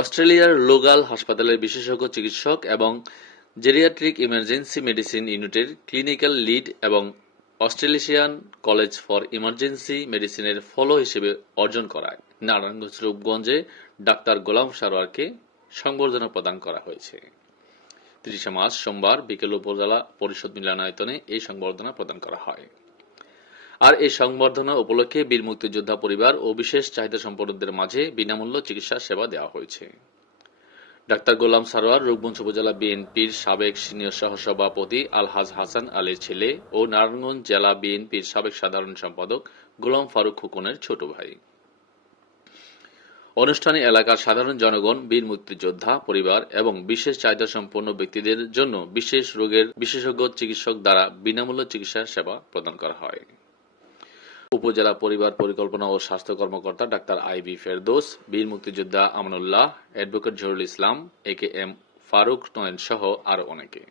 অস্ট্রেলিয়ার লোগাল হাসপাতালের বিশেষজ্ঞ চিকিৎসক এবং জেরিয়াট্রিক ইমার্জেন্সি মেডিসিন ইউনিটের ক্লিনিক্যাল লিড এবং অস্ট্রেলিয়ান কলেজ ফর ইমার্জেন্সি মেডিসিনের ফেলো হিসেবে অর্জন করায় নারায়ণগঞ্জ রূপগঞ্জে ডাক্তার গোলাম সারোয়ারকে সংবর্ধনা প্রদান করা হয়েছে। ৩০ মার্চ সোমবার বিকেল উপজেলা পরিষদ মিলনায়তনে এই সংবর্ধনা প্রদান করা হয়। আর এই সংবর্ধনা উপলক্ষে বীর মুক্তিযোদ্ধা পরিবার ও বিশেষ চাহিদা সম্পন্নদের মাঝে বিনামূল্য চিকিৎসা সেবা দেওয়া হয়েছে। ডাক্তার গোলাম সারোয়ার রূপগঞ্জ উপজেলা বিএনপির সাবেক সিনিয়র সহসভাপতি আলহাজ হাসান আলীর ছেলে ও নারায়ণগঞ্জ জেলা বিএনপির সাবেক সাধারণ সম্পাদক গোলাম ফারুক খোকনের ছোট ভাই। অনুষ্ঠানে এলাকার সাধারণ জনগণ, বীর মুক্তিযোদ্ধা পরিবার এবং বিশেষ চাহিদা সম্পন্ন ব্যক্তিদের জন্য বিশেষ রোগের বিশেষজ্ঞ চিকিৎসক দ্বারা বিনামূল্য চিকিৎসা সেবা প্রদান করা হয়। উপজেলা পরিবার পরিকল্পনা ও স্বাস্থ্য কর্মকর্তা ডাক্তার আইবি ফেরদৌস, বীর মুক্তিযোদ্ধা আমানুল্লাহ, অ্যাডভোকেট জহুরুল ইসলাম, একেএম ফারুক নয়ন সহ আরও অনেকে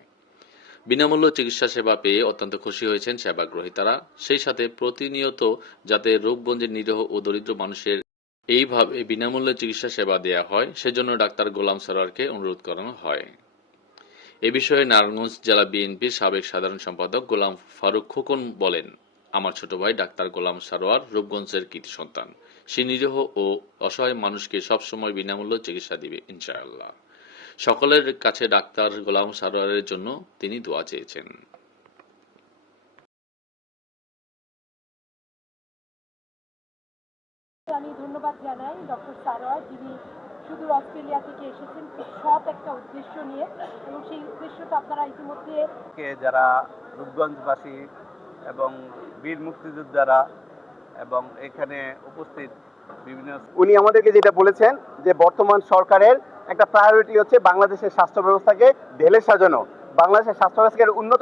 বিনামূল্য চিকিৎসা সেবা পেয়ে অত্যন্ত খুশি হয়েছেন সেবাগ্রহীতারা। সেই সাথে প্রতিনিয়ত যাতে রূপগঞ্জের নিরীহ ও দরিদ্র মানুষের এইভাবে বিনামূল্যে চিকিৎসা সেবা দেওয়া হয় সেজন্য ডাক্তার গোলাম সারোয়ারকে অনুরোধ করানো হয়। এ বিষয়ে নারায়ণগঞ্জ জেলা বিএনপির সাবেক সাধারণ সম্পাদক গোলাম ফারুক খোকন বলেন, আমার ছোট ভাই ডাক্তার গোলাম সারোয়ার রূপগঞ্জের কৃতি সন্তান। সে নিরীহ ও অসহায় মানুষকে সবসময় বিনামূল্য চিকিৎসা দিবে ইনশাআল্লাহ। সকলের কাছে ডাক্তার গোলাম সারোয়ারের জন্য তিনি দোয়া চেয়েছেন। আমি ধন্যবাদ জানাই ডক্টর সারোয়ার, যিনি সুদূর অস্ট্রেলিয়া থেকে এসেছেন খুব সৎ একটা উদ্দেশ্য নিয়ে, এবং সেই উদ্দেশ্যটা আপনারা ইতিমধ্যে যারা রূপগঞ্জবাসী এবং বীর মুক্তিযোদ্ধারা এবং এখানে উপস্থিত বিভিন্ন, উনি আমাদেরকে যেটা বলেছেন যে বর্তমান সরকারের একটা প্রায়োরিটি হচ্ছে বাংলাদেশের স্বাস্থ্য ব্যবস্থাকে ঢেলে সাজানো, বাংলাদেশের স্বাস্থ্য ব্যবস্থাকে উন্নত